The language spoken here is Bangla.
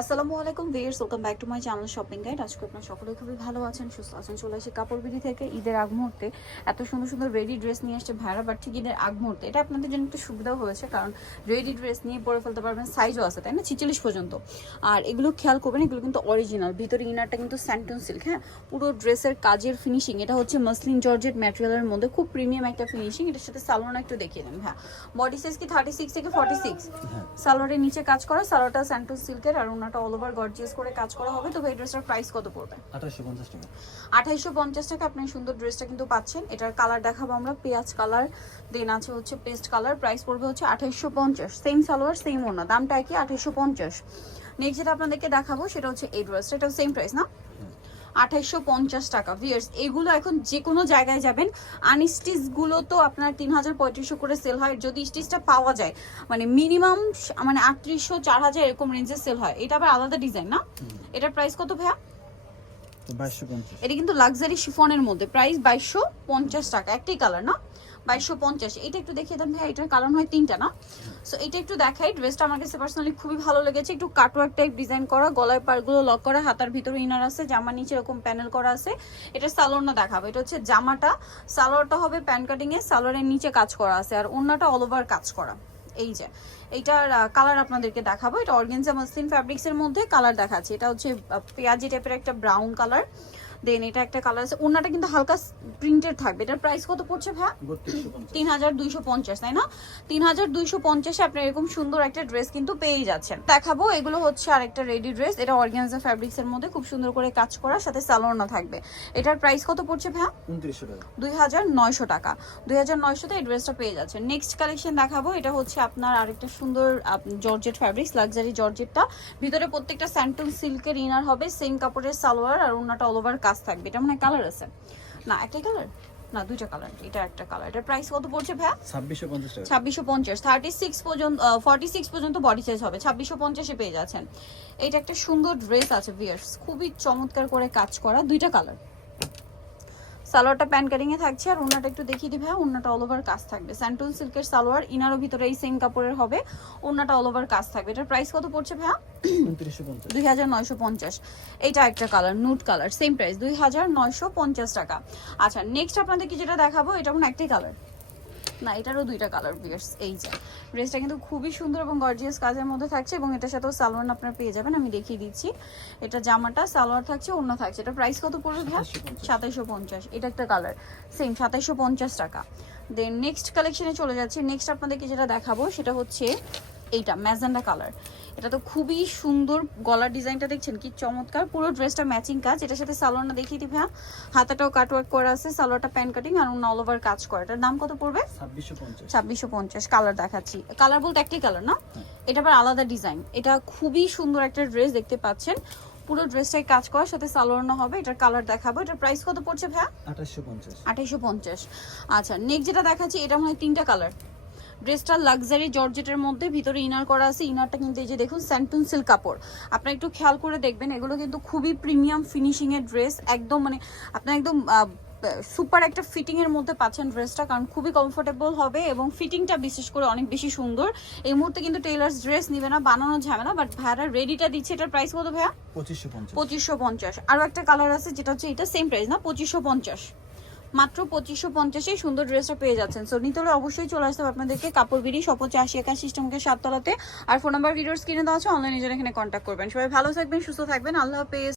আসসালামু আলাইকুম viewers, welcome back to my channel shopping guide. আজকে আপনারা সকলেই খুবই ভালো আছেন, সুস্থ আছেন। চলে আসি কাপড় বিডি থেকে ঈদের আগ মুহূর্তে এত সুন্দর সুন্দর রেডি ড্রেস নিয়ে আসছে ভাইরা, বাট ঠিক ঈদের আগ মুহূর্তে এটা আপনাদের জন্য একটু সুবিধাও হয়েছে, কারণ রেডি ড্রেস নিয়ে পরে ফেলতে পারবেন, সাইজও আছে তাই না, 46 পর্যন্ত। আর এগুলো খেয়াল করবেন, এগুলো কিন্তু অরিজিনাল, ভিতরে ইনারটা কিন্তু স্যান্টন সিল্ক। হ্যাঁ, পুরো ড্রেসের কাজের ফিনিশিং এটা হচ্ছে মাসলিন জর্জেট ম্যাটেরিয়ালের মধ্যে, খুব প্রিমিয়াম একটা ফিনিশিং। এটার সাথে সালোয়ার একটু দেখিয়ে দেন। হ্যাঁ, বডি সাইজ কি 36 থেকে 46, সালোয়ারের নিচে কাজ করা, সালোয়ারটা স্যান্টন সিল্কের আর ওনাটা অল ওভার গর্জিয়াস করে কাজ করা হবে। তো এই ড্রেসটার প্রাইস কত পড়বে? 2850 টাকা। 2850 টাকা আপনি সুন্দর ড্রেসটা কিন্তু পাচ্ছেন। এটার কালার দেখাবো আমরা, পেঁয়াজ কালার, দেন আছে হচ্ছে পেস্ট কালার। প্রাইস পড়বে হচ্ছে 2850। সেম সালোয়ার সেম ওনা, দামটা কি 2850। নেক্সট যেটা আপনাদেরকে দেখাবো সেটা হচ্ছে এই ড্রেসটা, এটা সেম প্রাইস না, 2850 টাকা। ভিউয়ার্স, এগুলো এখন যে কোনো জায়গায় যাবেন, আনস্টিচ গুলো তো আপনার 3000-3500 করে সেল হয়। যদি স্টিচটা পাওয়া যায় মানে মিনিমাম মানে 3800 4000 এরকম রেঞ্জে সেল হয়। এটা আবার আলাদা ডিজাইন না। এটার প্রাইস কত ভাইয়া? 2250। এটা কিন্তু লাক্সারি শিফনের মধ্যে, প্রাইস 2250 টাকা। একটাই কালার না, 2250। এটা একটু দেখিয়ে দেন ভাই, এটার কালার হয় তিনটা না। সো এটা একটু দেখাই। ড্রেসটা আমার কাছে পার্সোনালি খুবই ভালো লেগেছে। একটু কাটওয়ার্ক টাইপ ডিজাইন করা, গলার পাড়গুলো লক করা, হাতার ভিতরে ইনার আছে, জামার নিচে এরকম প্যানেল করা আছে। এটা সালোয়ারটা দেখাবো। এটা হচ্ছে জামাটা, সালোয়ারটা হবে প্যান কাটিং এ, সালোয়ারের নিচে কাজ করা আছে, আর ওন্নাটা অল ওভার কাজ করা। এই যে এইটার কালার আপনাদেরকে দেখাবো। এটা অর্গানজা মাসলিন ফ্যাব্রিক্স এর মধ্যে কালার দেখাচ্ছি। এটা হচ্ছে পেঁয়াজি টাইপের একটা ব্রাউন কালার। দেন এটা একটা কালার আছে, ওন্নাটা কিন্তু হালকা প্রিন্টেড থাকবে। এটার প্রাইস কত পড়ছে ভাই? 3250, তাই না? 3250 এ আপনি এরকম সুন্দর একটা ড্রেস কিন্তু পেয়ে যাচ্ছেন। দেখাবো এগুলো হচ্ছে আরেকটা রেডি ড্রেস। এটা অর্গানজা ফ্যাব্রিক্স এর মধ্যে খুব সুন্দর করে কাজ করা, সাথে সালোয়ার থাকবে। এটার প্রাইস কত পড়ছে ভাই? 2900 টাকা। 2900 টাকা। 2900 তে এই ড্রেসটা পেয়ে যাচ্ছেন। নেক্সট কালেকশন দেখাবো। এটা হচ্ছে আপনার আরেকটা সুন্দর জর্জেট ফ্যাব্রিক্স, লাক্সারি জর্জেটটা। ভিতরে প্রত্যেকটা স্যান্টন সিল্কের ইনার হবে, সেম কাপড়ের সালোয়ার আর ওন্নাটা অল ওভার কাজ থাকবে। এটা মানে কালার আছে না, একটাই কালার না, দুইটা কালার। এটা একটা কালার। এটার প্রাইস কত পড়ছে ভাই? 2650 টাকা। 2650। 36 পর্যন্ত 46 পর্যন্ত বডি সাইজ হবে, 2650 এ পেয়ে যাচ্ছেন। এটা একটা সুন্দর ড্রেস আছে ভিউয়ার্স, খুবই চমৎকার করে কাজ করা, দুইটা কালার। সালোয়ারটা প্যান কাটিং এ থাকছে, আর ওন্নাটা একটু দেখিয়ে দিই ভাই। ওন্নাটা অল ওভার কাজ থাকবে, স্যান্টন সিল্কের সালোয়ার, ইনারও ভিতরে এই সেম কাপড়ের হবে, ওন্নাটা অল ওভার কাজ থাকবে। এটার প্রাইস কত পড়ছে ভাই? 2950। 2950। এইটা একটা কালার, নুট কালার, সেম প্রাইস 2950 টাকা। আচ্ছা, নেক্সট আপনাদেরকে যেটা দেখাবো, এটা মনে একটাই কালার না, এটারও দুইটা কালার ভিউয়ার্স। এই যে ড্রেসটা কিন্তু খুবই সুন্দর এবং গর্জিয়াস কাজের মধ্যে থাকছে, এবং এটার সাথেও সালোয়ার আপনারা পেয়ে যাবেন। আমি দেখিয়ে দিচ্ছি। এটা জামাটা, সালোয়ার থাকছে, ওন্না থাকছে। এটা প্রাইস কত পড়বে ভাই? 2750। এটা একটা কালার, সেম 2750 টাকা। দেন নেক্সট কালেকশনে চলে যাচ্ছে। নেক্সট আপনাদেরকে যেটা দেখাবো সেটা হচ্ছে এইটা ম্যাজেন্ডা কালার। এটা তো খুবই সুন্দর, গলার ডিজাইনটা দেখছেন কি চমৎকার, পুরো ড্রেসটা ম্যাচিং কাজ। এটার সাথে সালোয়ারটা দেখিয়ে দিই ভাই। হাতাটাও কাটওয়ার্ক করা আছে, সালোয়ারটা প্যান কাটিং আর অল ওভার কাজ করা। এটার দাম কত পড়বে? 2650। 2650। কালার দেখাচ্ছি, কালার বলতে একটাই কালার না, এটা আবার আলাদা ডিজাইন। এটা খুবই সুন্দর একটা ড্রেস দেখতে পাচ্ছেন, পুরো ড্রেসটাই কাজ করার সাথে সালোয়ার হবে। এটার কালার দেখাবো। এটার প্রাইস কত পড়ছে ভাই? 2850। 2850। আচ্ছা, নেক্সট যেটা দেখাচ্ছি, এটা মানে তিনটা কালার। ড্রেসটা লাক্সারি জর্জেটের মধ্যে, ভিতরে ইনার করা আছে, ইনারটা কিন্তু এই যে দেখুন স্যান্টন সিল্ক কাপড়। আপনারা একটু খেয়াল করে দেখবেন, এগুলো কিন্তু খুবই প্রিমিয়াম ফিনিশিং এর ড্রেস, একদম মানে আপনার একদম সুপার একটা ফিটিং এর মধ্যে পাচ্ছেন ড্রেসটা, কারণ খুবই কমফোর্টেবল হবে এবং ফিটিংটা বিশেষ করে অনেক বেশি সুন্দর। এই মুহূর্তে কিন্তু টেইলার্স ড্রেস নিবে না, বানানো ঝামেলা, বাট ভাইয়ারা রেডিটা দিচ্ছে। এটার প্রাইস কত ভাইয়া? 2550। 2550। আরো একটা কালার আছে যেটা হচ্ছে এটা, সেম প্রাইস না, 2550। মাত্র 2550-এ সুন্দর ড্রেসটা পেয়ে যাচ্ছেন। সো নিতে হলে অবশ্যই চলে আসতে হবে আপনাদেরকে কাপড় বিড়ি, শপ হচ্ছে 80 সিস্টেমকে 7 তলাতে। আর ফোন নাম্বার ভিডিওর স্ক্রিনে দেওয়া আছে, অনলাইনে এখানে কন্ট্যাক্ট করবেন। সবাই ভালো থাকবেন, সুস্থ থাকবেন, আল্লাহ হাফেজ।